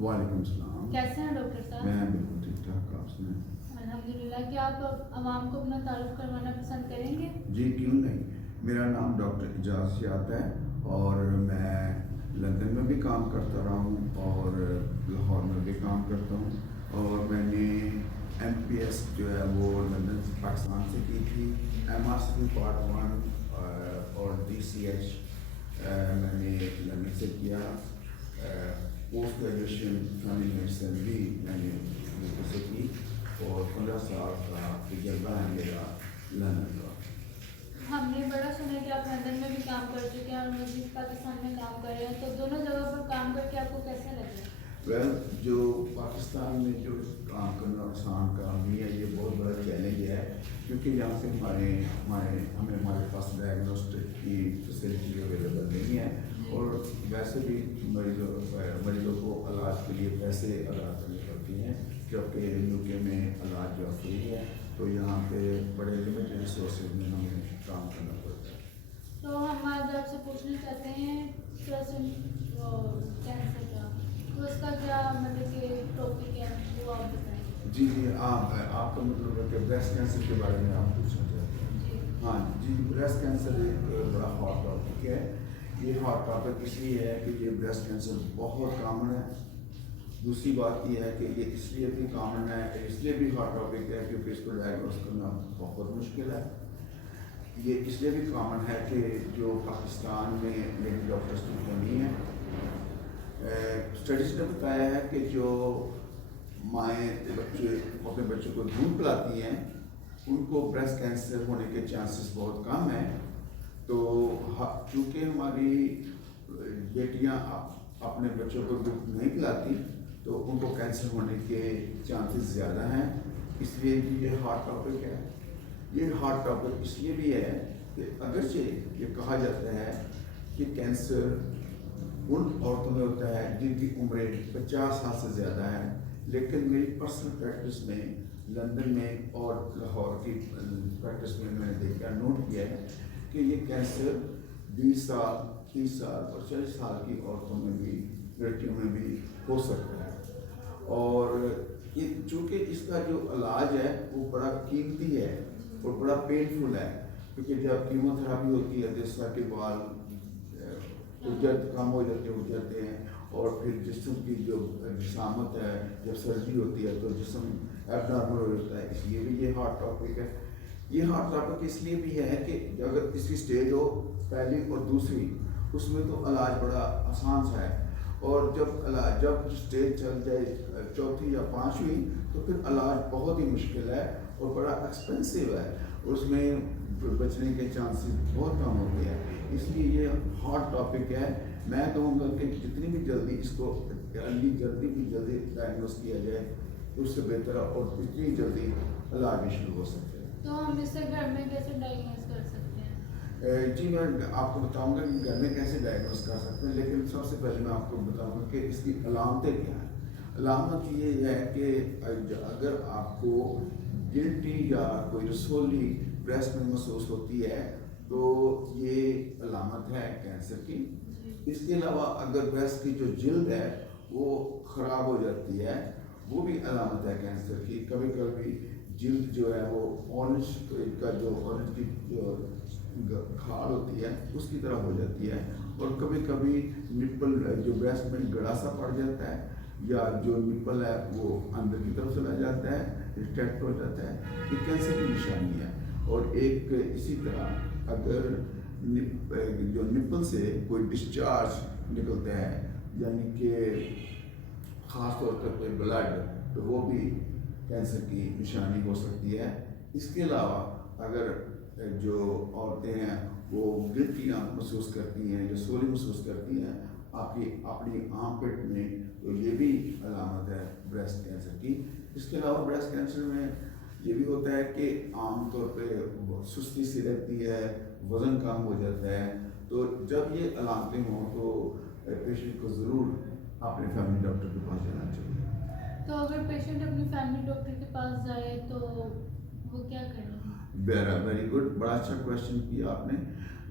वालेकुम सलाम। कैसे हैं डॉक्टर साहब? मैं बिल्कुल ठीक ठाक, आप सुनाएं? अल्हम्दुलिल्लाह। क्या आप आवाम को अपना तारुफ करवाना पसंद करेंगे? जी क्यों नहीं। मेरा नाम डॉक्टर एजाज सियात है और मैं लंदन में भी काम करता रहा हूँ और लाहौर में भी काम करता हूँ और मैंने MPS जो है वो लंदन से पाकिस्तान से की थी। MRC पार्ट 1 और DCH मैंने लंदन से किया। पोस्ट ग्रेजुएशन फैमिली मेडिसिन भी मैंने लंदन से की और 15 साल का तजर्बा है मेरा लंदन का। हमने बड़ा सुना है कि आप लंदन में भी काम कर चुके हैं और मजीद पाकिस्तान में काम कर रहे हैं, तो दोनों जगह पर काम करके आपको कैसा लगा? जो पाकिस्तान में जो काम करना आसान काम नहीं है, ये बहुत बड़ा चैलेंज है क्योंकि यहाँ से हमारे पास डायग्नोस्टिक की फैसिलिटी अवेलेबल नहीं है और वैसे भी मरीजों को इलाज के लिए पैसे अदा करनी पड़ती हैं क्योंकि UK में इलाज जो फ्री है, तो यहाँ पे बड़े लिमिटेड रिसोर्सेज में हमें काम करना पड़ता है। तो हम आज आपसे पूछना चाहते हैं कैंसर का, तो उसका क्या मतलब कि टॉपिक है वो आप बताएं। जी आपका मतलब है कि ब्रेस्ट कैंसर के बारे में आप पूछना चाहते हैं? हाँ जी, ब्रेस्ट कैंसर एक बड़ा हॉट टॉपिक है। ये हॉट टॉपिक इसलिए है कि ये ब्रेस्ट कैंसर बहुत कॉमन है। दूसरी बात ये है कि ये इसलिए भी कॉमन है, इसलिए भी हॉट टॉपिक है क्योंकि इसको डायग्नोस करना बहुत मुश्किल है। ये इसलिए भी कॉमन है कि जो पाकिस्तान में लेडी डॉक्टर्स की कमी है। स्टडीज ने बताया है कि जो माएँ अपने बच्चों को दूध पिलाती हैं उनको ब्रेस्ट कैंसर होने के चांसेस बहुत कम हैं। तो चूँकि हमारी बेटियां अपने बच्चों को दूध नहीं पिलाती तो उनको कैंसर होने के चांसेस ज़्यादा हैं, इसलिए ये हॉट टॉपिक है। ये हॉट टॉपिक इसलिए भी है कि अगरचे ये कहा जाता है कि कैंसर उन औरतों में होता है जिनकी उम्र 50 साल से ज़्यादा है, लेकिन मेरी पर्सनल प्रैक्टिस में लंदन में और लाहौर की प्रैक्टिस में मैंने देखा नोट किया है कि ये कैंसर 20 साल 30 साल और 40 साल की औरतों में भी लड़कियों में भी हो सकता है। और ये चूँकि इसका जो इलाज है वो बड़ा कीमती है और बड़ा पेनफुल है क्योंकि जब कीमोथेरापी होती है जिस तरह के बाल कम हो जाते हैं और फिर जिस्म की जो जिसामत है, जब सर्जरी होती है तो जिस्म एबनॉर्मल हो जाता है, इसलिए भी ये हॉट टॉपिक है। ये हॉट टॉपिक इसलिए भी है कि अगर इसकी स्टेज हो पहली और दूसरी, उसमें तो इलाज बड़ा आसान सा है और जब स्टेज चल जाए चौथी या पाँचवीं तो फिर इलाज बहुत ही मुश्किल है और बड़ा एक्सपेंसिव है, उसमें बचने के चांसेस बहुत कम होते हैं। इसलिए ये हॉट टॉपिक है। मैं कहूँगा कि जितनी भी जल्दी इसको जल्दी डायग्नोस किया जाए उससे बेहतर और जितनी जल्दी इलाज भी शुरू हो सकते हैं। तो हम इसे घर में कैसे डायग्नोस कर सकते हैं? जी मैं आपको बताऊंगा कि घर में कैसे डायग्नोस कर सकते हैं, लेकिन सबसे पहले मैं आपको बताऊंगा कि इसकी अलामतें क्या हैं। अलामत ये है कि अगर आपको गिल्टी या कोई रसोली ब्रेस्ट में महसूस होती है तो ये अलामत है कैंसर की। इसके अलावा अगर ब्रेस्ट की जो जिल्द है वो ख़राब हो जाती है, वो भी अलामत है कैंसर की। कभी कभी जिल्द जो है वो ऑरेंज की जो खाड़ होती है उसकी तरह हो जाती है और कभी कभी निप्पल जो ब्रेस्ट में गड़ा सा पड़ जाता है या जो निप्पल है वो अंदर की तरफ चला जाता है, रिट्रैक्ट हो जाता है, ये कैंसर की निशानी है। और एक इसी तरह अगर जो निप्पल से कोई डिस्चार्ज निकलता है यानी कि ख़ास तौर पर कोई ब्लड, तो वो भी कैंसर की निशानी हो सकती है। इसके अलावा अगर जो औरतें हैं वो गिल्टियाँ महसूस करती हैं, जो सोली महसूस करती हैं आपकी अपनी आर्मपिट में, तो ये भी अलामत है ब्रेस्ट कैंसर की। इसके अलावा ब्रेस्ट कैंसर में ये भी होता है कि आमतौर पे सुस्ती सी रहती है, वज़न कम हो जाता है। तो जब ये अलामतें हों तो पेशेंट को ज़रूर अपने फैमिली डॉक्टर के पास जाना चाहिए। तो अगर पेशेंट अपनी फैमिली डॉक्टर के पास जाए तो वो क्या करें? वेरी गुड, बड़ा अच्छा क्वेश्चन किया आपने।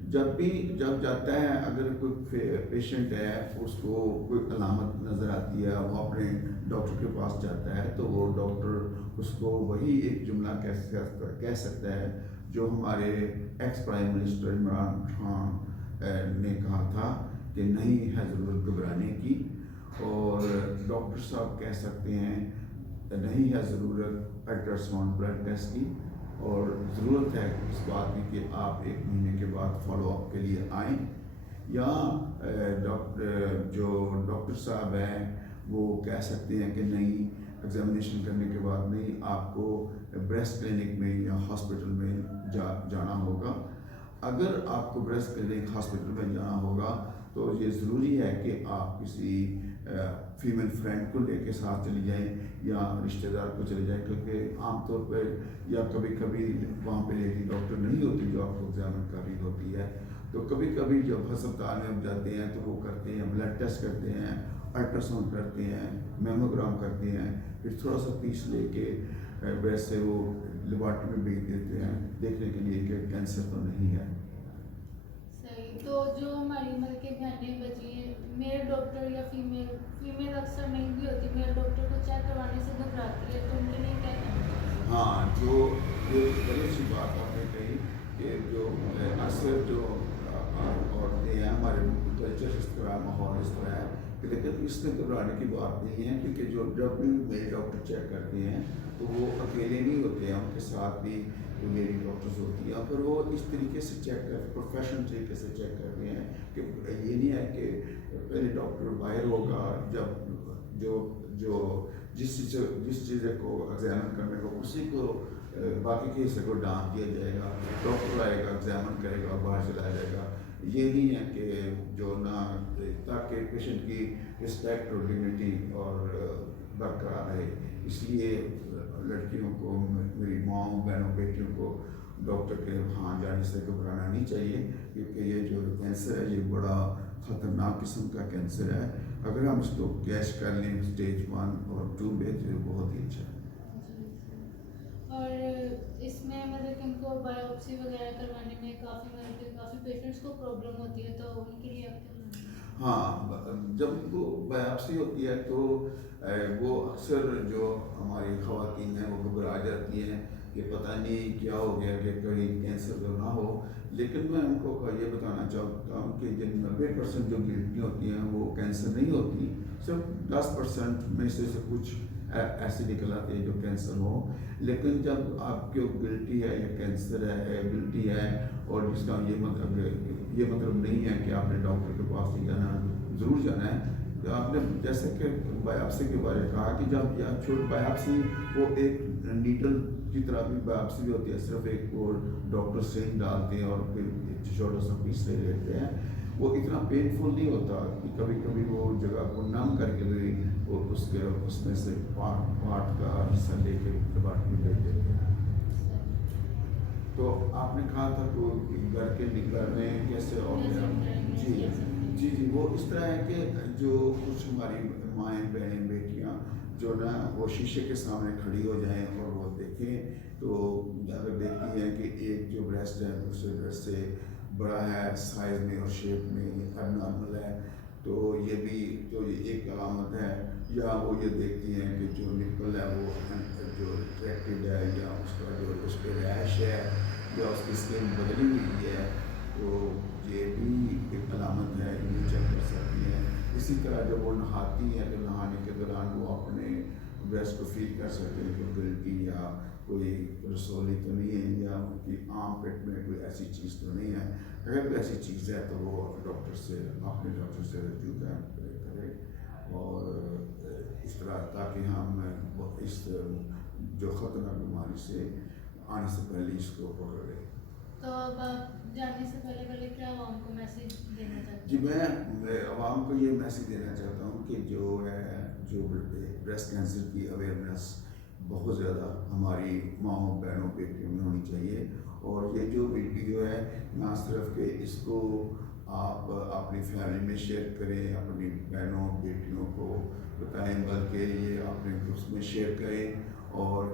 जब जाता है, अगर कोई पेशेंट है उसको कोई अलामत नज़र आती है, वो अपने डॉक्टर के पास जाता है, तो वो डॉक्टर उसको वही एक जुमला कह सकता है जो हमारे ex prime minister Imran Khan ने कहा था कि नहीं है ज़रूरत घबराने की, और डॉक्टर साहब कह सकते हैं नहीं है ज़रूरत अल्ट्रासाउंड ब्लड टेस्ट की, और ज़रूरत है इस बात की कि आप 1 महीने के बाद फॉलो अप के लिए आएँ, या डॉक्टर साहब हैं वो कह सकते हैं कि नहीं, एग्जामिनेशन करने के बाद नहीं, आपको ब्रेस्ट क्लिनिक में या हॉस्पिटल में जाना होगा। अगर आपको ब्रेस्ट क्लिनिक हॉस्पिटल में जाना होगा तो ये ज़रूरी है कि आप किसी फीमेल फ्रेंड को लेके साथ चली जाएं या रिश्तेदार को चले जाएं, क्योंकि आमतौर पर या कभी कभी वहाँ पे लेडी डॉक्टर नहीं होती जो आपको एग्जामिन कर रही होती है, तो कभी कभी जब अस्पताल में जाते हैं तो वो करते हैं ब्लड टेस्ट करते हैं, अल्ट्रासाउंड करते हैं, मेमोग्राम करते हैं, फिर थोड़ा सा पीस लेके वैसे वो लेबॉर्ट्री में भेज देते हैं देखने के लिए कि कैंसर तो नहीं है। सही। तो जो हमारी उम्र के बहनें बची हैं, मेल डॉक्टर या फीमेल अक्सर नहीं भी होती, मेल डॉक्टर को चेक करवाने से घबराती है, तो उनके लिए क्या कहना? हाँ, जो बड़ी अच्छी बात आपने कही कि जो अक्सर जो औरतें हैं, हमारे कल्चर इस तरह, माहौल इस तरह है कि, लेकिन इसमें घबराने की बात नहीं है, क्योंकि जब भी मेल डॉक्टर चेक करते हैं तो वो अकेले नहीं होते हैं, उनके साथ भी लेडी डॉक्टर्स होती हैं, फिर वो इस तरीके से चेक कर प्रोफेशनल तरीके से चेक करते हैं कि ये नहीं है कि पहले डॉक्टर बाहर होगा, जब जो जिस चीज़ को एग्जामिन करने को उसी को बाकी के हिस्से को डांट दिया जाएगा, डॉक्टर आएगा एग्जामिन करेगा और बाहर चला जाएगा। ये नहीं है कि जो ना, ताकि पेशेंट की रिस्पेक्ट और डिग्निटी और बरकरार रहे, इसलिए लड़कियों को, मेरी माँओं बहनों बेटियों को डॉक्टर के वहाँ जाने से घबराना नहीं चाहिए, क्योंकि ये जो कैंसर है ये बड़ा ख़तरनाक किस्म का कैंसर है। अगर हम इसको कैच कर लें स्टेज 1 और 2 में तो बहुत ही अच्छा है। और इसमें मतलब कि उनको बायोप्सी वगैरह करवाने में काफ़ी पेशेंट्स को प्रॉब्लम होती है, तो उनके लिए आप क्या मानते हैं? हाँ, जब वो बायोप्सी होती है तो वो अक्सर जो हमारी ख़वातीन हैं वो घबरा जाती हैं कि पता नहीं क्या हो गया, कि कहीं कैंसर तो ना हो। लेकिन मैं उनको ये बताना चाहता हूँ कि जिन 90% जो गिल्टी होती हैं वो कैंसर नहीं होती, सिर्फ 10% में से कुछ ऐसे निकल आते हैं जो कैंसर हो। लेकिन जब आपके गिल्टी है या कैंसर है, एबिलिटी है, और जिसका ये मतलब नहीं है कि आपने डॉक्टर के पास नहीं जाना, ज़रूर जाना है। तो आपने जैसे कि बायोप्सी के बारे में कहा कि जब या छोट बायोप्सी वो एक नीडल की तरह भी बायोप्सी भी होती है, सिर्फ एक वो डॉक्टर सिरिंज डालते हैं और फिर छोटा सा पीस ले लेते हैं, वो इतना पेनफुल नहीं होता कि कभी कभी वो जगह को नम करके भी वो उसमें से पार्ट का हिस्सा लेके लेबॉर्ट्री में भेज देते हैं। तो आपने कहा था तो घर में कैसे और जी, वो इस तरह है कि जो कुछ हमारी माएँ बहनें बेटियाँ जो ना वो शीशे के सामने खड़ी हो जाएं और वो देखें, तो अगर देखती हैं कि एक जो ब्रेस्ट है दूसरे ब्रेस्ट से बड़ा है साइज में और शेप में, एबनॉर्मल है, तो ये भी तो ये एक अलामत है। या वो ये देखती हैं कि जो निपल है वो जो रिट्रैक्टेड है, या उसका जो उस पर रैश है, या उसकी स्किन बदली हुई है, तो ये भी एक अलामत है, ये चेक कर सकती हैं। इसी तरह जब वो नहाती हैं तो नहाने के दौरान वो अपने ब्रेस्ट को फील कर सकते हैं कि गिल्टी या कोई रसोली तो नहीं है, या उनकी आम पेट में कोई ऐसी चीज़ तो नहीं है। अगर कोई ऐसी चीज़ है तो वो अपने डॉक्टर से रजू करें, और इस तरह ताकि हम इस जो ख़तरनाक बीमारी से आने से पहले इसको पकड़ लें। तो अब आप जाने से पहले क्या आवाम को मैसेज देना चाहते हैं? जी, मैं आवाम को ये मैसेज देना चाहता हूँ कि जो ब्रेस्ट कैंसर की अवेयरनेस बहुत ज़्यादा हमारी माँओं बहनों बेटियों में होनी चाहिए, और ये जो वीडियो है ना सिर्फ कि इसको आप अपनी फैमिली में शेयर करें, अपनी बहनों बेटियों को बताएं, बल्कि ये اپنے گروپس میں شیئر کریں اور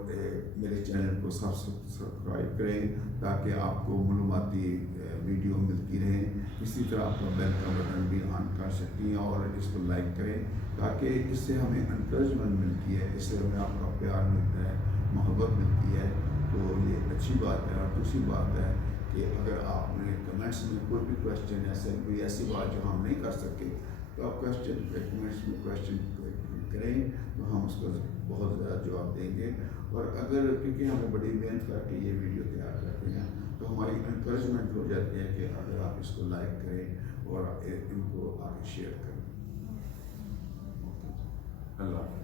میرے چینل کو سبسکرائب کریں تاکہ آپ کو معلوماتی ویڈیو ملتی رہیں. اسی طرح آپ کا بیل کا بٹن بھی آن کر سکتی ہیں اور اس کو لائک کریں تاکہ اس سے ہمیں انکریجمنٹ ملتی ہے, اس سے ہمیں آپ کا پیار ملتا ہے, محبت ملتی ہے. تو یہ اچھی بات ہے. اور دوسری بات ہے کہ اگر آپ نے کمنٹس میں کوئی بھی کویشچن کوئی ایسی بات جو ہم نہیں کر سکے تو آپ کمنٹس میں کویشچن کریں تو ہم اس کو بہت زیادہ جواب دیں گے. اور اگر کیونکہ ہمیں بڑی محنت کر کے یہ ویڈیو تیار کرتے ہیں تو ہماری انکریجمنٹ ہو جاتی ہے کہ اگر آپ اس کو لائک کریں اور ان کو آگے شیئر کریں. اللہ حافظ.